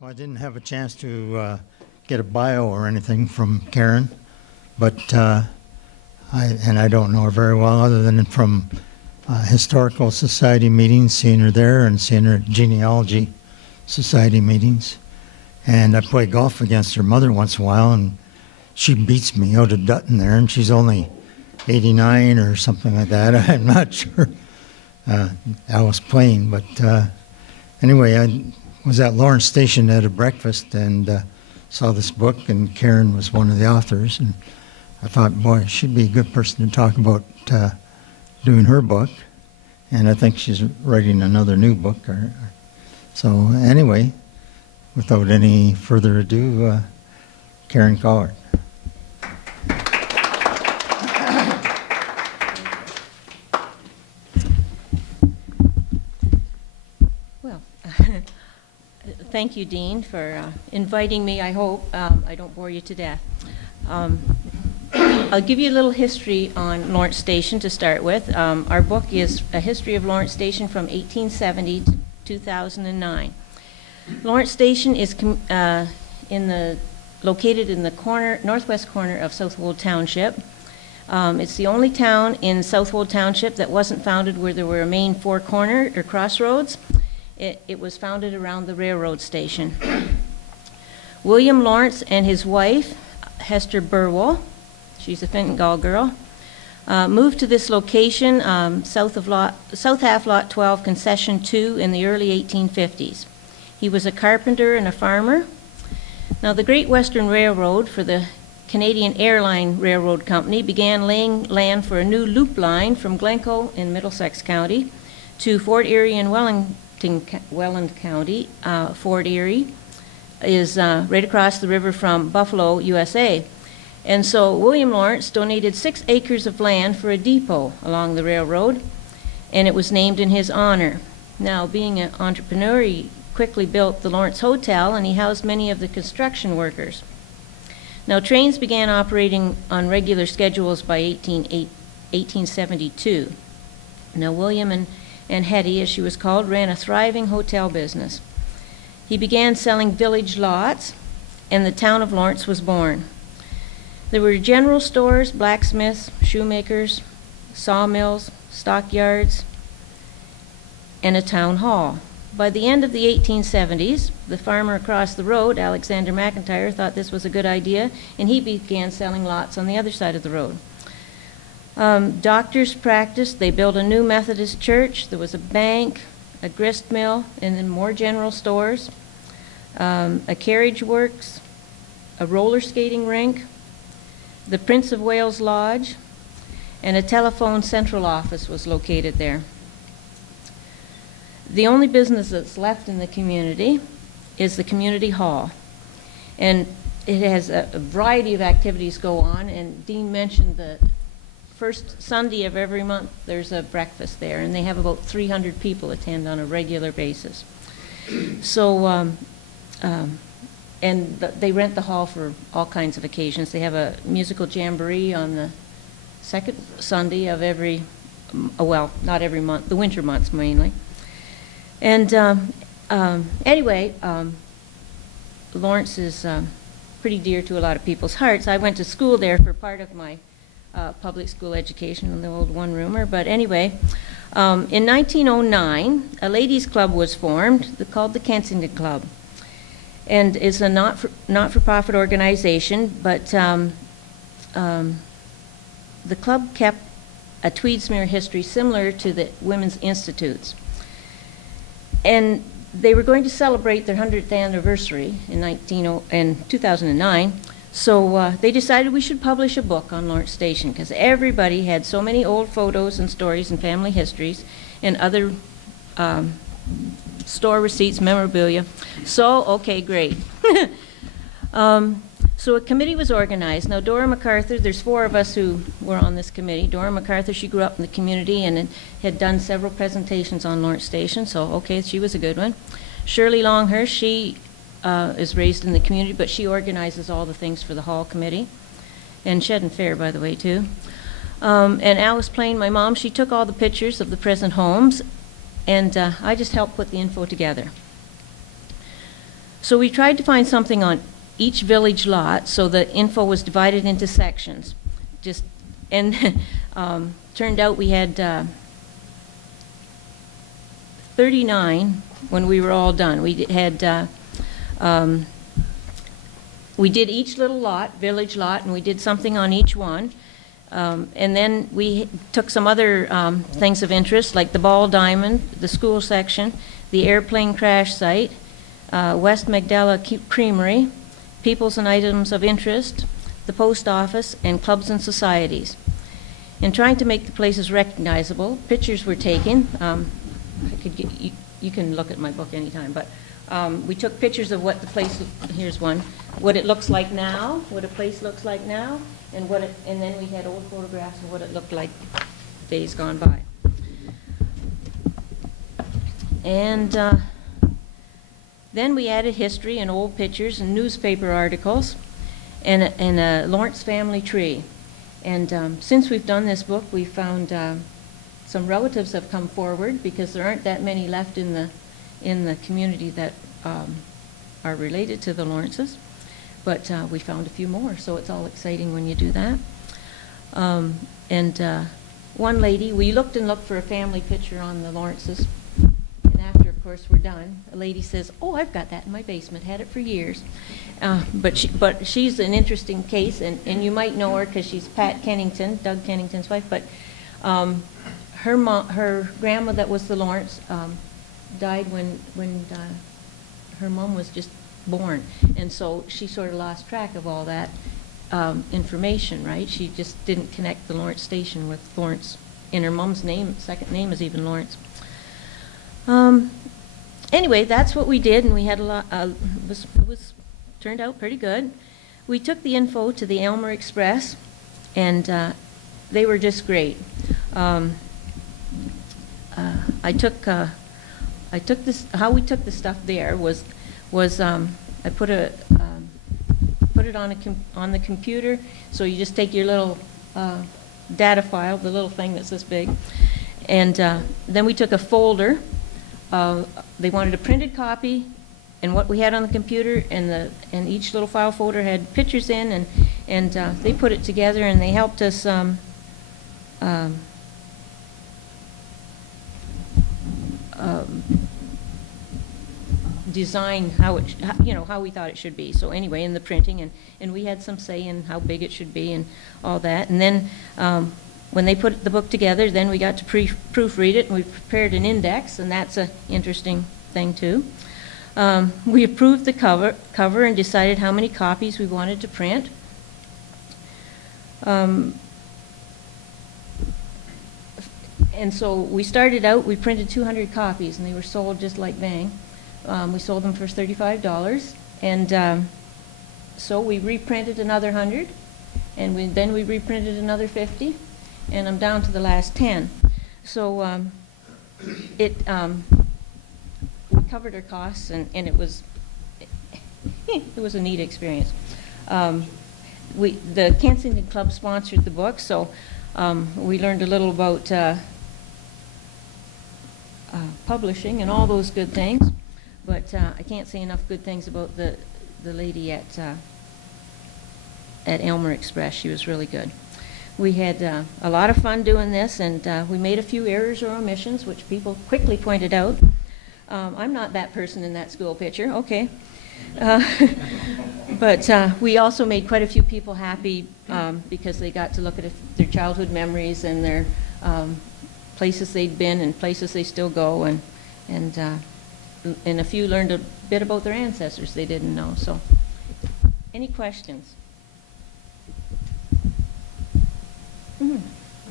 Well, I didn't have a chance to get a bio or anything from Karen, but I don't know her very well other than from Historical Society meetings, seeing her there, and seeing her at Genealogy Society meetings. And I play golf against her mother once in a while, and she beats me out of Dutton there, and she's only 89 or something like that. I'm not sure. Alice Plain, but anyway, I was at Lawrence Station at a breakfast and saw this book, and Karen was one of the authors, and I thought, boy, she'd be a good person to talk about doing her book, and I think she's writing another new book. So anyway, without any further ado, Karen Collard. Thank you, Dean, for inviting me. I hope I don't bore you to death. I'll give you a little history on Lawrence Station to start with. Our book is a history of Lawrence Station from 1870 to 2009. Lawrence Station is located in the northwest corner of Southwold Township. It's the only town in Southwold Township that wasn't founded where there were a main four corner or crossroads. It was founded around the railroad station. William Lawrence and his wife, Hester Burwell, she's a Fingal girl, moved to this location south half lot 12, concession 2 in the early 1850s. He was a carpenter and a farmer. Now the Great Western Railroad for the Canadian Airline Railroad Company began laying land for a new loop line from Glencoe in Middlesex County to Fort Erie in Welland County. Fort Erie is right across the river from Buffalo, USA. And so William Lawrence donated 6 acres of land for a depot along the railroad, and it was named in his honor. Now, being an entrepreneur, he quickly built the Lawrence Hotel, and he housed many of the construction workers. Now, trains began operating on regular schedules by 1872. Now, William and Hetty, as she was called, ran a thriving hotel business. He began selling village lots, and the town of Lawrence was born. There were general stores, blacksmiths, shoemakers, sawmills, stockyards, and a town hall. By the end of the 1870s, the farmer across the road, Alexander McIntyre, thought this was a good idea, and he began selling lots on the other side of the road. Doctors practiced. They built a new Methodist church. There was a bank, a grist mill, and then more general stores, a carriage works, a roller skating rink, the Prince of Wales Lodge, and a telephone central office was located there. The only business that's left in the community is the community hall, and it has a variety of activities go on, and Dean mentioned the first Sunday of every month there's a breakfast there, and they have about 300 people attend on a regular basis. So, they rent the hall for all kinds of occasions. They have a musical jamboree on the second Sunday of every, well, not every month, the winter months mainly. And anyway, Lawrence is pretty dear to a lot of people's hearts. I went to school there for part of my public school education in the old one-roomer. But anyway, in 1909, a ladies' club was formed called the Kensington Club. And it's a not-for-profit organization, but the club kept a Tweedsmuir history similar to the Women's Institutes. And they were going to celebrate their 100th anniversary in 2009. So they decided we should publish a book on Lawrence Station because everybody had so many old photos and stories and family histories and other store receipts, memorabilia. So, okay, great. So a committee was organized. Now, Dora McArthur, there's 4 of us who were on this committee. Dora McArthur, she grew up in the community and had done several presentations on Lawrence Station, so okay, she was a good one. Shirley Longhurst, she is raised in the community, but she organizes all the things for the hall committee. And Shed and Fair, by the way, too. And Alice Plain, my mom, she took all the pictures of the present homes, and I just helped put the info together. So we tried to find something on each village lot, so the info was divided into sections. And turned out we had 39 when we were all done. We did each little lot, village lot, and we did something on each one. And then we took some other things of interest, like the Ball Diamond, the school section, the airplane crash site, West Magdala Creamery, peoples and items of interest, the post office, and clubs and societies. In trying to make the places recognizable, pictures were taken. You can look at my book anytime, but we took pictures of what the place, here's one, what it looks like now, what a place looks like now, and then we had old photographs of what it looked like days gone by. And then we added history and old pictures and newspaper articles and a Lawrence family tree. And since we've done this book, we found some relatives have come forward, because there aren't that many left in the community that are related to the Lawrences. But we found a few more, so it's all exciting when you do that. One lady, we looked and looked for a family picture on the Lawrences, and after, of course, we're done, a lady says, "Oh, I've got that in my basement, had it for years." But she's an interesting case, and you might know her because she's Pat Kennington, Doug Kennington's wife, but her grandma that was the Lawrence died when her mom was just born, and so she sort of lost track of all that information, right? She just didn't connect the Lawrence station with Lawrence, and her mom's name, second name is even Lawrence. Anyway, that's what we did, and we had a lot. It turned out pretty good. We took the info to the Elmer Express, and they were just great. I took this. How we took the stuff there was I put it on the computer. So you just take your little data file, the little thing that's this big, and then we took a folder. They wanted a printed copy, and what we had on the computer, and each little file folder had pictures in, and they put it together, and they helped us design how we thought it should be. So anyway, in the printing, and we had some say in how big it should be and all that. And then when they put the book together, then we got to proofread it, and we prepared an index, and that's an interesting thing too. We approved the cover and decided how many copies we wanted to print. And so we started out, we printed 200 copies, and they were sold just like bang. We sold them for $35, and so we reprinted another 100, and then we reprinted another 50, and I'm down to the last 10. So we covered our costs, and it was a neat experience. The Kensington Club sponsored the book, so we learned a little about publishing and all those good things. But I can't say enough good things about the lady at Elmer Express. She was really good. We had a lot of fun doing this, and we made a few errors or omissions, which people quickly pointed out. I'm not that person in that school picture, okay. But we also made quite a few people happy because they got to look at their childhood memories and their places they'd been and places they still go, and a few learned a bit about their ancestors they didn't know. So, any questions? I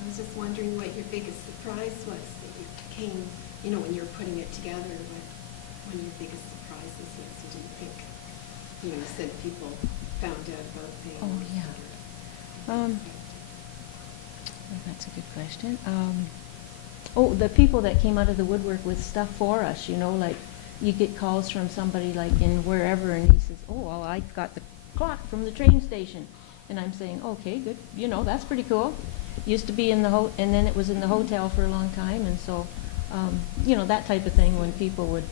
was just wondering what your biggest surprise was that you came, when you were putting it together, what one of your biggest surprises was. You didn't think, you said people found out about things. Oh, yeah. That's a good question. The people that came out of the woodwork with stuff for us, like you get calls from somebody like in wherever, and he says, "Oh, well, I got the clock from the train station." And I'm saying, "Okay, good, that's pretty cool." Used to be in the and then it was in the hotel for a long time, and so, that type of thing when people would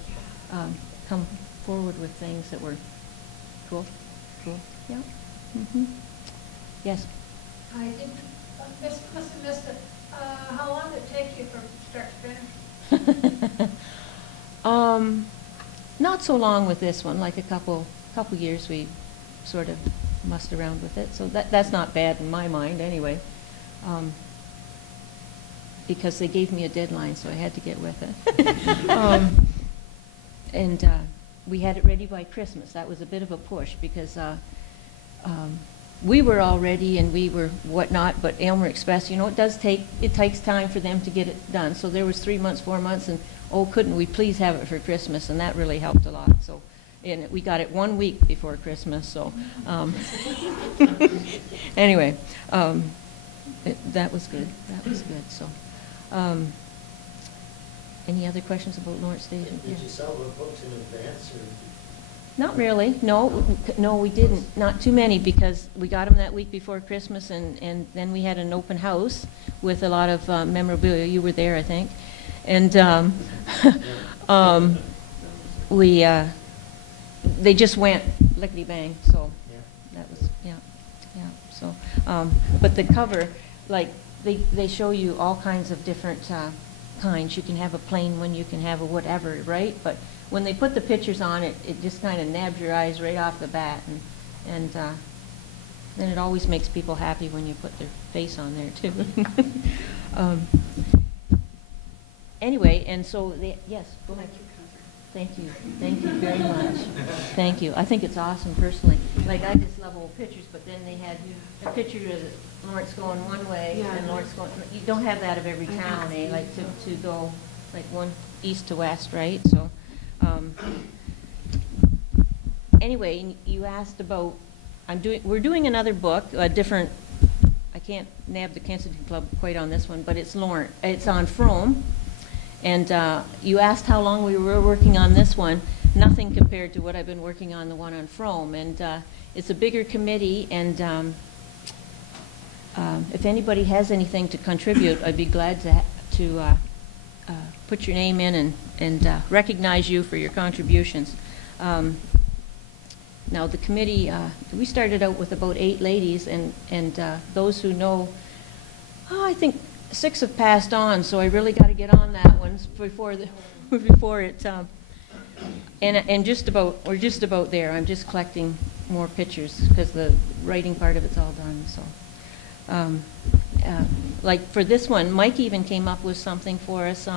come forward with things that were cool. Cool. Yeah. Yes. I didn't, must have missed it. How long did it take you from start to finish? Not so long with this one, like a couple years we sort of mussed around with it. So that's not bad in my mind anyway. Because they gave me a deadline, so I had to get with it. And we had it ready by Christmas. That was a bit of a push because we were all ready and we were whatnot, but Aylmer Express, you know, it takes time for them to get it done. So there was 3 months, 4 months, and couldn't we please have it for Christmas? And that really helped a lot. So, and we got it 1 week before Christmas. So, anyway, that was good. That was good. So, any other questions about Lawrence Station? Did you sell the books in advance, or? Not really. No, we didn't. Not too many because we got them that week before Christmas, and then we had an open house with a lot of memorabilia. You were there, I think, and they just went lickety bang. So that was yeah. So, but the cover, like they show you all kinds of different kinds. You can have a plain one, you can have a whatever, right? But when they put the pictures on it, it just kind of nabs your eyes right off the bat, and then it always makes people happy when you put their face on there too. Anyway, and so yes, go ahead. Thank you very much. Thank you. I think it's awesome personally. Like I just love old pictures, but then they had a picture of Lawrence going one way and Lawrence going. You don't have that of every town, eh? Like to go like one east to west, right? So. Anyway, you asked about, we're doing another book, a different, I can't nab the Kensington Club quite on this one, but it's on Frome, and you asked how long we were working on this one. Nothing compared to what I've been working on the one on Frome, and it's a bigger committee, and if anybody has anything to contribute, I'd be glad to put your name in and recognize you for your contributions. Now the committee, we started out with about 8 ladies, and those who know, I think 6 have passed on, so I really got to get on that one before it. And we're just about there. I'm just collecting more pictures because the writing part of it's all done. So. Like for this one, Mike even came up with something for us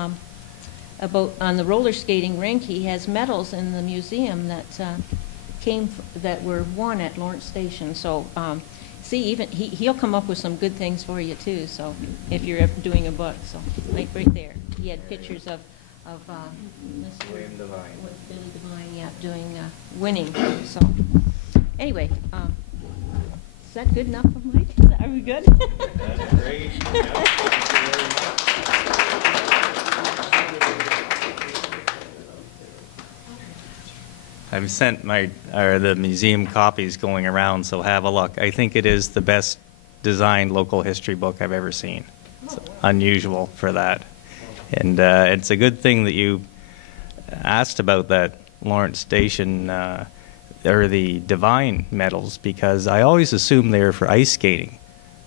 about on the roller skating rink. He has medals in the museum that were won at Lawrence Station. So see, even he'll come up with some good things for you too. So if you're ever doing a book, so right there, he had pictures of William Devine. Billy Devine, yeah, doing winning. So anyway. Is that good enough for Mike? Are we good? That's great. I've sent the museum copies going around, so have a look. I think it is the best designed local history book I've ever seen. It's unusual for that. And it's a good thing that you asked about that Lawrence Station or the Devine medals, because I always assumed they were for ice skating,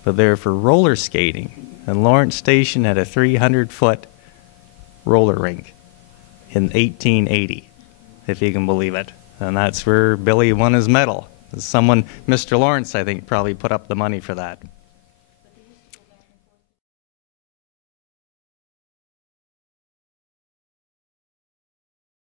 but they're for roller skating. And Lawrence Station had a 300-foot roller rink in 1880, if you can believe it. And that's where Billy won his medal. Mr. Lawrence, I think, probably put up the money for that.